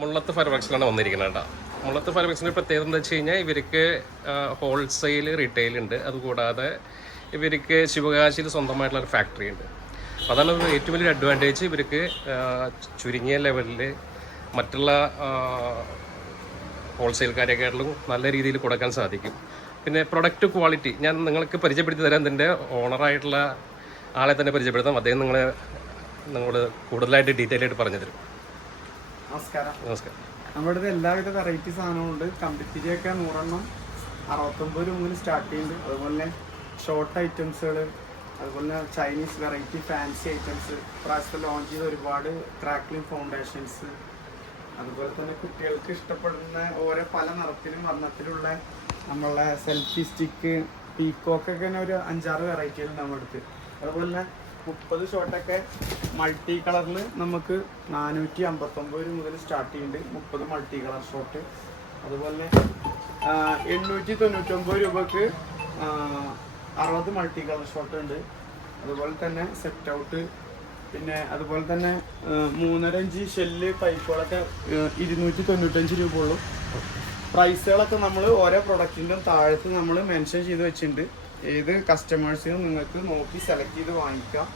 മുള്ളത്ത് ഫയർവർക്സിലാണ് വന്നിരിക്കുന്നത് കേട്ടോ. മുള്ളത്ത് ഫയർവർക്സിൻ്റെ പ്രത്യേകത എന്താ വെച്ച് കഴിഞ്ഞാൽ ഇവർക്ക് ഹോൾസെയിൽ റീറ്റെയിൽ ഉണ്ട്. അതുകൂടാതെ ഇവർക്ക് ശിവകാശിയിൽ സ്വന്തമായിട്ടുള്ളൊരു ഫാക്ടറി ഉണ്ട്. അപ്പോൾ അതാണ് ഏറ്റവും വലിയൊരു അഡ്വാൻറ്റേജ്. ഇവർക്ക് ചുരുങ്ങിയ ലെവലിൽ മറ്റുള്ള ഹോൾസെയിൽക്കാരെക്കാട്ടിലും നല്ല രീതിയിൽ കൊടുക്കാൻ സാധിക്കും. പിന്നെ പ്രൊഡക്റ്റ് ക്വാളിറ്റി ഞാൻ നിങ്ങൾക്ക് പരിചയപ്പെടുത്തി തരാം. ഇതിൻ്റെ ഓണറായിട്ടുള്ള ആളെ തന്നെ പരിചയപ്പെടുത്താം. അദ്ദേഹം നിങ്ങളോട് കൂടുതലായിട്ട് ഡീറ്റെയിൽ ആയിട്ട് പറഞ്ഞു തരും. നമസ്കാരം. നമസ്കാരം. നമ്മുടെ അടുത്ത് എല്ലാവിധ വെറൈറ്റി സാധനങ്ങളുണ്ട്. കമ്പിത്തിരിയൊക്കെ 100 69 രൂപ മുതൽ സ്റ്റാർട്ട് ചെയ്യുന്നുണ്ട്. അതുപോലെ ഷോർട്ട് ഐറ്റംസുകൾ, അതുപോലെ ചൈനീസ് വെറൈറ്റി ഫാൻസി ഐറ്റംസ്, പ്രാവശ്യത്തിൽ ലോഞ്ച് ചെയ്ത ഒരുപാട് ക്രാക്ലിംഗ് ഫൗണ്ടേഷൻസ്, അതുപോലെ തന്നെ കുട്ടികൾക്ക് ഇഷ്ടപ്പെടുന്ന ഓരോ പല നിറത്തിലും വർണ്ണത്തിലുള്ള നമ്മളെ സെൽഫി സ്റ്റിക്ക്, പീക്കോക്കൊക്കെ തന്നെ ഒരു 5-6 വെറൈറ്റികൾ നമ്മുടെ അടുത്ത്. അതുപോലെ തന്നെ 30 ഷോട്ടൊക്കെ മൾട്ടി കളറിൽ നമുക്ക് 459 രൂപ മുതൽ സ്റ്റാർട്ട് ചെയ്യുന്നുണ്ട്. 30 മൾട്ടി കളർ ഷോട്ട്. അതുപോലെ 899 രൂപക്ക് 60 മൾട്ടി കളർ ഷോട്ട് ഉണ്ട്. അതുപോലെ തന്നെ സെറ്റ് ഔട്ട്, പിന്നെ അതുപോലെ തന്നെ 3.5 ഇഞ്ച് ഷെല്ല് പൈപ്പുകളൊക്കെ 295 രൂപ ഉള്ളൂ. പ്രൈസുകളൊക്കെ നമ്മൾ ഓരോ പ്രൊഡക്റ്റിൻ്റെയും താഴത്ത് നമ്മൾ മെൻഷൻ ചെയ്ത് വെച്ചിട്ടുണ്ട്. ഏത് കസ്റ്റമേഴ്സിനും നിങ്ങൾക്ക് നോക്കി സെലക്ട് ചെയ്ത് വാങ്ങിക്കാം.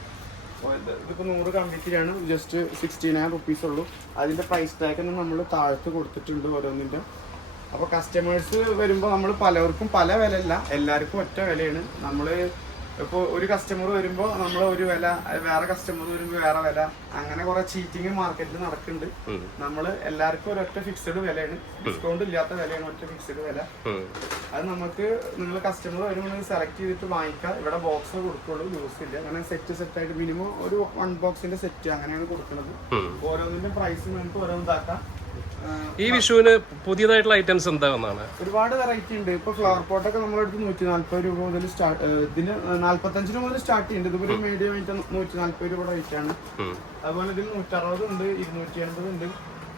ഇതിപ്പോൾ 100 കമ്പിത്തിരിയാണ്, ജസ്റ്റ് 69 റുപ്പീസ് ഉള്ളൂ. അതിൻ്റെ പ്രൈസ് ടാഗ് നമ്മൾ താഴത്ത് കൊടുത്തിട്ടുണ്ട് ഓരോന്നിൻ്റെ. അപ്പോൾ കസ്റ്റമേഴ്സ് വരുമ്പോൾ നമ്മൾ പലർക്കും പല വിലയല്ല, എല്ലാവർക്കും ഒറ്റ വിലയാണ്. നമ്മൾ ഇപ്പോൾ ഒരു കസ്റ്റമർ വരുമ്പോൾ നമ്മൾ ഒരു വില, വേറെ കസ്റ്റമർ വരുമ്പോൾ വേറെ വില, അങ്ങനെ കുറെ ചീറ്റിങ് മാർക്കറ്റിൽ നടക്കുന്നുണ്ട്. നമ്മൾ എല്ലാവർക്കും ഒരൊറ്റ ഫിക്സഡ് വിലയാണ്, ഡിസ്കൗണ്ട് ഇല്ലാത്ത വിലയാണ്, ഒറ്റ ഫിക്സഡ് വില. അത് നമുക്ക് നിങ്ങൾ കസ്റ്റമർ വരുമ്പോൾ സെലക്ട് ചെയ്തിട്ട് വാങ്ങിക്കാം. ഇവിടെ ബോക്സ് കൊടുക്കുള്ളൂ, യൂസ് ഇല്ല. അങ്ങനെ സെറ്റായിട്ട് മിനിമം ഒരു 1 ബോക്സിന്റെ സെറ്റ് അങ്ങനെയാണ് കൊടുക്കുന്നത്. ഓരോന്നിന്റെ പ്രൈസ് നമുക്ക് ഓരോന്നിതാക്കാം. ഈ വിഷുവിന് പുതിയതായിട്ടുള്ള ഐറ്റംസ് എന്താണെന്നാണ്? ഒരുപാട് വെറൈറ്റി ഉണ്ട്. ഇപ്പൊ ഫ്ലവർ പോട്ടൊക്കെ നമ്മളെടുത്ത് 140 രൂപ മുതൽ സ്റ്റാർട്ട്, ഇതിന് 45 രൂപ മുതൽ സ്റ്റാർട്ട് ചെയ്യുന്നുണ്ട്. ഇതുപോലെ മീഡിയം ആയിട്ട് 140 രൂപ റേറ്റ് ആണ്. അതുപോലെ ഇതിൽ 160 ഉണ്ട്, 280 ഉണ്ട്.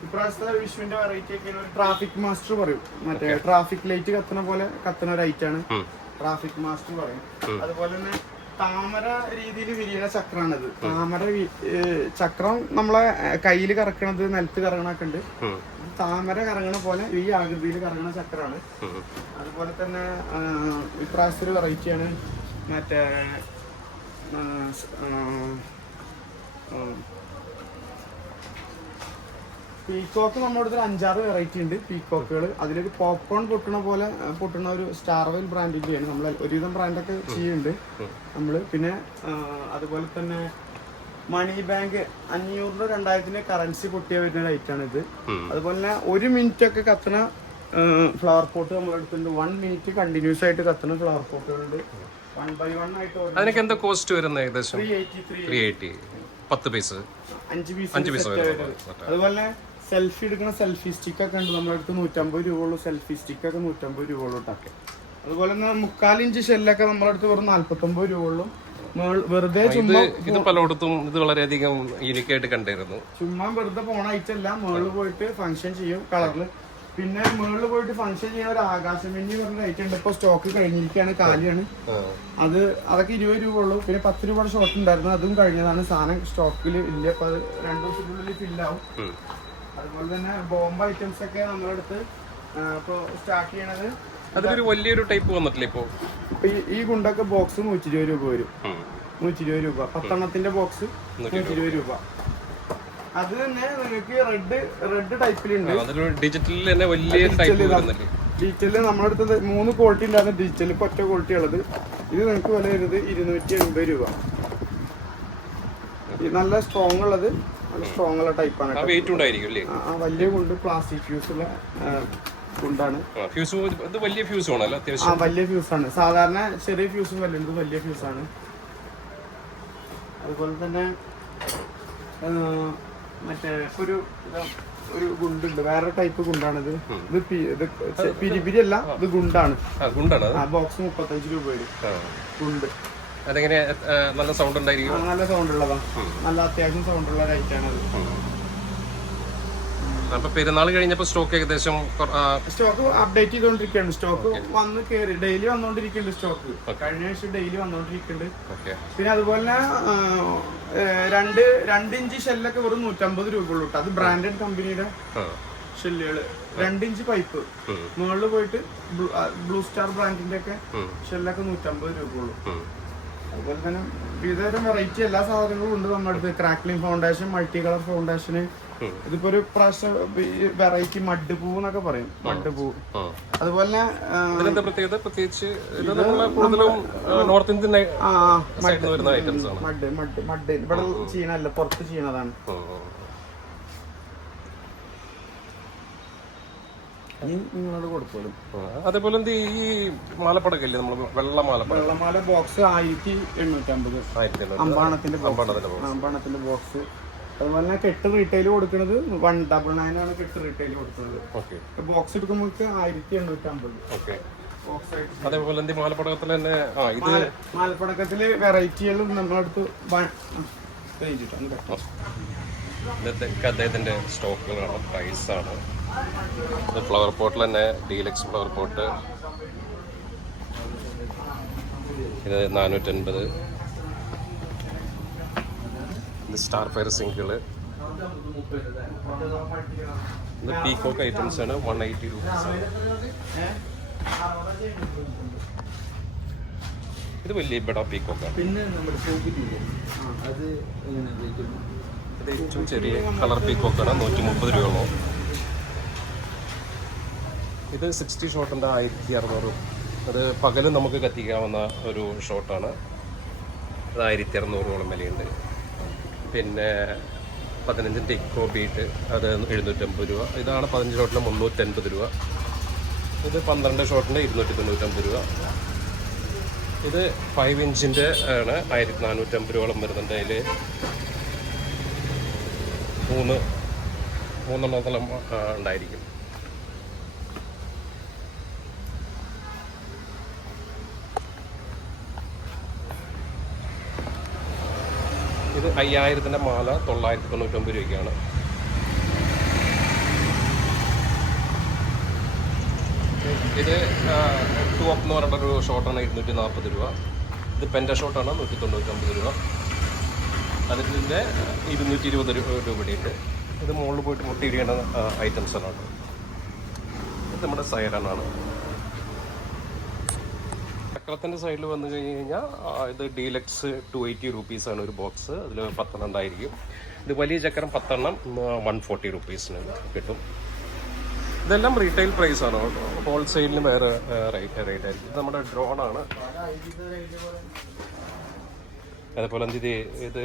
ഇപ്രാവശ്യത്തെ വിഷുവിന്റെ വെറൈറ്റി ഒക്കെ ട്രാഫിക് മാസ്റ്റർ പറയും. മറ്റേ ട്രാഫിക് ലൈറ്റ് കത്തുന്ന പോലെ കത്തുന്ന ഒരു ഐറ്റാണ് ട്രാഫിക് മാസ്റ്റർ പറയും. അതുപോലെ തന്നെ താമര രീതിയിൽ വിരിയണ ചക്രാണിത്. താമര ചക്രം നമ്മളെ കയ്യിൽ കറക്കണത്, നിലത്ത് കറങ്ങണൊക്കെ ഉണ്ട്. താമര കറങ്ങണ പോലെ ഈ ആകൃതിയിൽ കറങ്ങണ ചക്രാണ്. അതുപോലെ തന്നെ ഇപ്രാവശ്യത്തെ വെറൈറ്റിയാണ് മറ്റേ പീക്കോക്ക് നമ്മുടെ അടുത്ത് 5-6 വെറൈറ്റി ഉണ്ട്. പീക്കോക്കുകൾ അതിലൊരു പോപ്കോൺ പൊട്ടുന്ന ഒരു സ്റ്റാർവെൽ ബ്രാൻഡിന്റെയാണ്. നമ്മൾ ഒരുവിധം ബ്രാൻഡൊക്കെ ചെയ്യുന്നുണ്ട് നമ്മള്. പിന്നെ അതുപോലെ തന്നെ മണി ബാങ്ക് 500 2000 കറൻസി പൊട്ടിയ വരുന്ന ഐറ്റാണ് ഇത്. അതുപോലെ തന്നെ 1 മിനിറ്റ് ഒക്കെ കത്തുന്ന ഫ്ലവർ പോട്ട് നമ്മുടെ അടുത്തുണ്ട്. 1 മിനിറ്റ് കണ്ടിന്യൂസ് ആയിട്ട് കത്തുന്ന ഫ്ലവർ പോട്ടുകളുണ്ട്. 1 by 1 ആയിട്ട്. അതിനൊക്കെ എന്താ കോസ്റ്റ് വരുന്നത്? ഏകദേശം 380 10 പീസ് 5 പീസ്. അതുപോലെ സെൽഫി എടുക്കുന്ന സെൽഫി സ്റ്റിക്ക് ഒക്കെ ഉണ്ട് നമ്മുടെ അടുത്ത്. 150 രൂപ ഉള്ളൂ. സെൽഫി സ്റ്റിക്ക് ഒക്കെ 150 രൂപ ഉള്ളൂ ഇട്ടൊക്കെ. അതുപോലെ തന്നെ 1/4 ഇഞ്ച് ഷെല്ലൊക്കെ നമ്മുടെ അടുത്ത് വെറും 49 രൂപ ഉള്ളൂ. വെറുതെ ചുമ്മാ ഇത് പലയിടത്തും ഇത് വളരെയധികം യൂണിക്കായിട്ട് കണ്ടിരുന്നു. ചുമ്മാ വെറുതെ പോണ ഐറ്റല്ല, മുകളിൽ പോയിട്ട് ഫംഗ്ഷൻ ചെയ്യും കളറിൽ. പിന്നെ മുകളിൽ പോയിട്ട് ഫംഗ്ഷൻ ചെയ്യുന്ന ഒരു ആകാശമിന്നി പറഞ്ഞ ഐറ്റം ഉണ്ട്. ഇപ്പൊ സ്റ്റോക്ക് കഴിഞ്ഞിരിക്കുകയാണ്, കാലിയാണ്. അതൊക്കെ 20 രൂപ ഉള്ളൂ. പിന്നെ 10 രൂപയുടെ ഷോട്ട് ഉണ്ടായിരുന്നു, അതും കഴിഞ്ഞതാണ്. സാധനം സ്റ്റോക്കിൽ ഇല്ല. അപ്പൊ അത് 2 ദിവസത്തിനുള്ളിൽ ഫില്ലാവും. അതുപോലെ തന്നെ ബോംബ് ഐറ്റംസ് ഒക്കെ നമ്മളെടുത്ത് ഇപ്പൊ സ്റ്റാർട്ട് ചെയ്യണത്. അതിലൊരു വലിയൊരു ടൈപ്പ് വന്നിട്ടില്ല ഇപ്പൊ. ഈ ഗുണ്ടൊക്കെ ബോക്സ് 120 രൂപ വരും. 120 രൂപ 10 എണ്ണത്തിന്റെ ബോക്സ് 120 രൂപ. അത് തന്നെ നിങ്ങൾക്ക് റെഡ് ടൈപ്പിലുണ്ട്. ഡിജിറ്റലിൽ തന്നെ വലിയ ടൈപ്പ് വരുന്നുണ്ട്. ഡിജിറ്റലിൽ നമ്മുടെ അടുത്ത് 3 ക്വാളിറ്റി ഉണ്ടാകുന്ന ഡിജിറ്റലിൽ ഒറ്റ ക്വാളിറ്റി ഉള്ളത്. ഇത് നിങ്ങൾക്ക് വില വരുന്നത് 280 രൂപ. നല്ല സ്ട്രോങ് ഉള്ളത്, നല്ല സ്ട്രോങ് ഉള്ള ടൈപ്പാണ്. വലിയ കൊണ്ട് പ്ലാസ്റ്റിക് ഫ്യൂസ് ഉള്ള കൊണ്ടാണ്. വലിയ ഫ്യൂസ് ആണല്ലോ, അത്യാവശ്യം വലിയ ഫ്യൂസാണ്. സാധാരണ ചെറിയ ഫ്യൂസും വലുത് വലിയ ഫ്യൂസാണ്. അതുപോലെ തന്നെ മറ്റേ ഒരു ഗുണ്ടുണ്ട്, വേറെ ടൈപ്പ് ഗുണ്ടാണിത്. ഇത് പിരിപിരി അല്ല, ഇത് ഗുണ്ടാണ്. ബോക്സ് 35 രൂപ വരും ഗുണ്ട്. അതെങ്ങനെ നല്ല സൗണ്ട് ഉണ്ടായിരിക്കും? നല്ല സൗണ്ട് ഉള്ളതാ, നല്ല അത്യാവശ്യം സൗണ്ട് ഉള്ള ഒരു ഐറ്റാണ് അത്. അപ്പൊ പെരുന്നാൾ കഴിഞ്ഞപ്പോൾ സ്റ്റോക്ക് ഏകദേശം സ്റ്റോക്ക് അപ്ഡേറ്റ് ചെയ്തോണ്ടിരിക്കുകയാണ്. സ്റ്റോക്ക് വന്ന് കയറി ഡെയിലി വന്നോണ്ടിരിക്കുന്നുണ്ട്. സ്റ്റോക്ക് കഴിഞ്ഞ ആഴ്ച ഡെയിലി വന്നോണ്ടിരിക്കുന്നുണ്ട്. പിന്നെ അതുപോലെ തന്നെ 2 ഇഞ്ച് ഷെല്ലൊക്കെ വെറും 150 രൂപ ഉള്ളൂ. അത് ബ്രാൻഡഡ് കമ്പനിയുടെ ഷെല്ലുകള്. 2 ഇഞ്ച് പൈപ്പ് മുകളിൽ പോയിട്ട് ബ്ലൂ സ്റ്റാർ ബ്രാൻഡിന്റെ ഒക്കെ ഷെല്ലൊക്കെ 150 രൂപ ഉള്ളൂ. അതുപോലെ തന്നെ വിവിധതരം വെറൈറ്റി എല്ലാ സാധനങ്ങളും ഉണ്ട് നമ്മുടെ അടുത്ത്. ക്രാക്ലിംഗ് ഫൗണ്ടേഷൻ, മൾട്ടി കളർ ഫൗണ്ടേഷന്. ഇതിപ്പോ ഒരു പ്രാവശ്യം വെറൈറ്റി മഡ് പൂ എന്നൊക്കെ പറയും. മഡ് പൂ. അതുപോലെ പ്രത്യേകിച്ച് നോർത്ത് ഇന്ത്യൻ മഡ് ഇവിടെ ചെയ്യണല്ല, പുറത്ത് ചെയ്യണതാണ്. നിങ്ങളോട് കൊടുത്തോളും. അതേപോലെ ഈ മാലപ്പടക്കല്ലേ നമ്മള് വെള്ളമാല ബോക്സ് 1850. അമ്പാണത്തിന്റെ ബോക്സ്. അതുപോലെ തന്നെ കെട്ട് റീറ്റെയിൽ കൊടുക്കുന്നത് 199 ആണ്. കെട്ട് റീറ്റെയിൽ കൊടുക്കുന്നത്. ബോക്സ് എടുക്കുമ്പോൾ 1850. അതേപോലെ മാലപ്പടക്കത്തിൽ തന്നെ മാലപ്പടക്കത്തില് വെറൈറ്റികളും നമ്മളടുത്ത് ഇതൊക്കെ അദ്ദേഹത്തിന്റെ സ്റ്റോക്കുകളാണ്, പ്രൈസാണ്. ഇത് ഫ്ലവർ പോട്ടിൽ തന്നെ ഡീലക്സ് ഫ്ലവർ പോട്ട്. ഇത് 450. ഇത് സ്റ്റാർ ഫയർ സിംഗിള്. ഇത് പീകോക്ക് ഐറ്റംസ് ആണ്. 180 രൂപീസ്. ഇത് വലിയ ബെഡ പീകോക്കാണ്. ഇത് ഏറ്റവും ചെറിയ കളർ പീകോക്കാണ്. 130 രൂപയോളം. ഇത് 60 ഷോട്ടിൻ്റെ 1600. അത് പകലും നമുക്ക് കത്തിക്കാവുന്ന ഒരു ഷോട്ടാണ്. അത് 1600ഓളം വിലയുണ്ട്. പിന്നെ 15 ഇക്കോ ബീറ്റ്, അത് 750 രൂപ. ഇതാണ് 15 ഷോട്ടിന് 350 രൂപ. ഇത് 12 ഷോട്ടിന് 295 രൂപ. ഇത് 5 ഇഞ്ചിൻ്റെ ആണ്. 1450 രൂപയോളം വരുന്നുണ്ട്. അതിൽ 3 ഉണ്ടായിരിക്കും. ഇത് 5000ൻ്റെ മാല 999 രൂപയ്ക്കാണ്. ഇത് 2 അപ്പ് എന്ന് പറഞ്ഞൊരു ഷോട്ടാണ് 240 രൂപ. ഇത് പെൻറ്റ ഷോട്ടാണ് 199 രൂപ. അതിൻ്റെ 220 രൂപയുണ്ട്. ഇത് മുകളിൽ പോയിട്ട് മുട്ടിയിരിക്കേണ്ട ഐറ്റംസാണ്. ഇത് നമ്മുടെ സൈറനാണ്. ചക്രത്തിൻ്റെ സൈഡിൽ വന്നു കഴിഞ്ഞാൽ ഇത് ഡീലക്സ് 280 രൂപീസാണ് ഒരു ബോക്സ്. അതിൽ 10 ഉണ്ടായിരിക്കും. ഇത് വലിയ ചക്രം 10 140 രൂപീസിന് കിട്ടും. ഇതെല്ലാം റീറ്റെയിൽ പ്രൈസാണ്. ഹോൾസെയിലിന് വേറെ റേറ്റ് ആയിരിക്കും. ഇത് നമ്മുടെ ഡ്രോണാണ്. അതേപോലെ ഇത്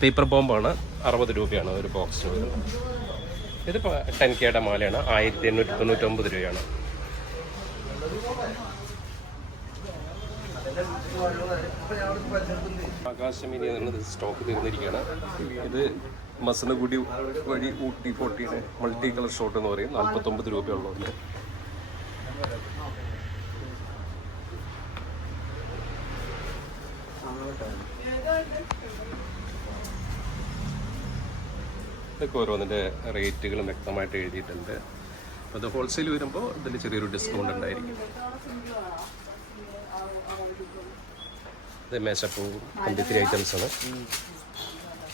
പേപ്പർ ബോംബാണ്. 60 രൂപയാണ് ഒരു ബോക്സിന് വരുന്നത്. ഇത് 10Kയുടെ മാലയാണ്. 1899 രൂപയാണ്. ആകാശമിനി എന്നുള്ളത് സ്റ്റോക്ക് തീർന്നിരിക്കുകയാണ്. ഇത് മസനഗുഡി വഴി ഊട്ടി 40 മൾട്ടി കളർ ഷോട്ട് എന്ന് പറയും. 49 രൂപയുള്ളതിൽ. ഇതൊക്കെ ഓരോന്നിൻ്റെ റേറ്റുകളും വ്യക്തമായിട്ട് എഴുതിയിട്ടുണ്ട്. അത് ഹോൾസെയിൽ വരുമ്പോൾ ഇതിൽ ചെറിയൊരു ഡിസ്കൗണ്ട് ഉണ്ടായിരിക്കും. ഇത് മേശപ്പൂ കമ്പിത്തിരി ഐറ്റംസാണ്.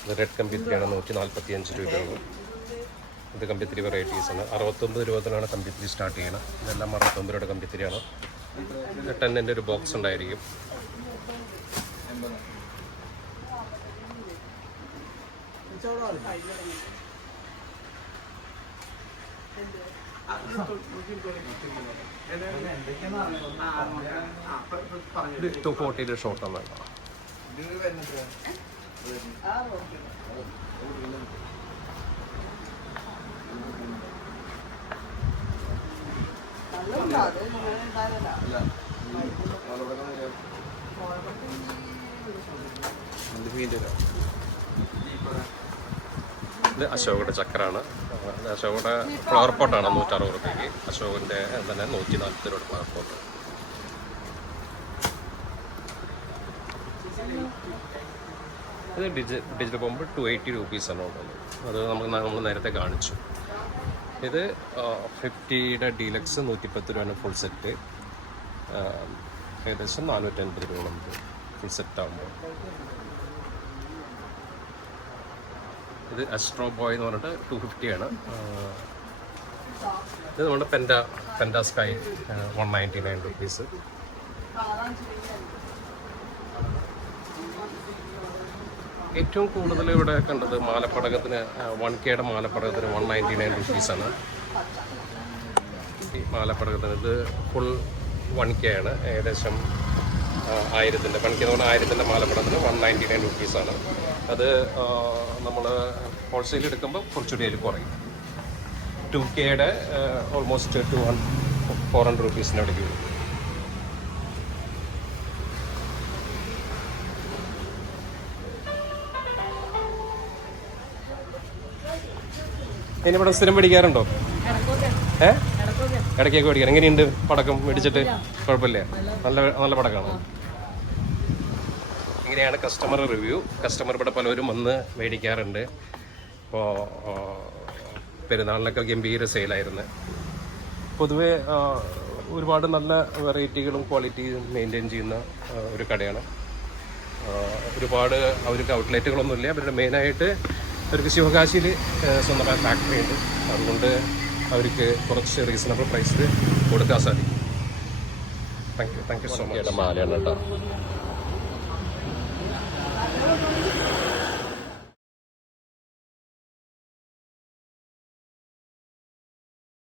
ഇത് റെഡ് കമ്പിത്തിരിയാണ്. 145 രൂപയുള്ളൂ. ഇത് കമ്പിത്തിരി വെറൈറ്റീസാണ്. 69 രൂപത്തിലാണ് കമ്പിത്തിരി സ്റ്റാർട്ട് ചെയ്യണം. ഇതെല്ലാം 69 രൂപയുടെ കമ്പിത്തിരിയാണ്. 10ൻ്റെ ഒരു ബോക്സ് ഉണ്ടായിരിക്കും. ഇത് 240 ഷോട്ടാണ്. ഇത് അശോകയുടെ ചക്രാണ്. അശോകയുടെ ഫ്ലവർ പോട്ടാണ് 160 രൂപയ്ക്ക്. അശോകൻ്റെ തന്നെ 140 രൂപയുടെ ഫ്ലവർ പോട്ട്. ഇത് ഡിജിറ്റൽ ബോംബ് 280 രൂപീസാണ് ഉള്ളത്. അത് നമ്മൾ നേരത്തെ കാണിച്ചു. ഇത് 50യുടെ ഡീലക്സ് 110 രൂപയാണ് ഫുൾ സെറ്റ്. ഏകദേശം 450 രൂപ നമുക്ക് ഫുൾ സെറ്റ് ആകുമ്പോൾ. ഇത് അസ്ട്രോ ബോയ് എന്ന് പറഞ്ഞിട്ട് 250 ആണ്. ഇത് നമ്മുടെ പെൻഡ സ്കൈ 199 രൂപീസ്. ഏറ്റവും കൂടുതൽ ഇവിടെ കണ്ടത് മാലപ്പടകത്തിന് 1Kയുടെ മാലപ്പടകത്തിന് 199 രൂപീസാണ്. ഈ മാലപ്പടകത്തിന് ഇത് ഫുൾ 1K ആണ്. ഏകദേശം 1000 1K എന്ന് പറഞ്ഞാൽ 1000 മാലപ്പടകത്തിന് 199 രൂപീസാണ്. അത് നമ്മൾ ഹോൾസെയിൽ എടുക്കുമ്പോൾ കുറച്ചുകൂടി അതിൽ കുറയും. 2Kയുടെ ഓൾമോസ്റ്റ് 400 രൂപീസിന് അവിടെ വരും. ഇനി ഇവിടെ സ്ഥിരം മേടിക്കാറുണ്ടോ? ഇടയ്ക്കൊക്കെ മേടിക്കാം. എങ്ങനെയുണ്ട് പടക്കം മേടിച്ചിട്ട്? കുഴപ്പമില്ല, നല്ല പടക്കമാണ്. ഇങ്ങനെയാണ് കസ്റ്റമർ റിവ്യൂ. കസ്റ്റമർ ഇവിടെ പലരും വന്ന് മേടിക്കാറുണ്ട്. ഇപ്പോൾ പെരുന്നാളിനൊക്കെ ഗംഭീര സെയിലായിരുന്നു. പൊതുവെ ഒരുപാട് നല്ല വെറൈറ്റികളും ക്വാളിറ്റിയും മെയിൻറ്റെയിൻ ചെയ്യുന്ന ഒരു കടയാണ്. ഒരുപാട് അവർക്ക് ഔട്ട്ലെറ്റുകളൊന്നുമില്ല. അവരുടെ മെയിനായിട്ട് അവർക്ക് ശിവകാശിയിൽ സ്വന്തമായ ഫാക്ടറി ഉണ്ട്. അതുകൊണ്ട് അവർക്ക് കുറച്ച് റീസണബിൾ പ്രൈസിൽ കൊടുക്കാൻ സാധിക്കും. Thank you so much. മാലയാണ് കേട്ടോ.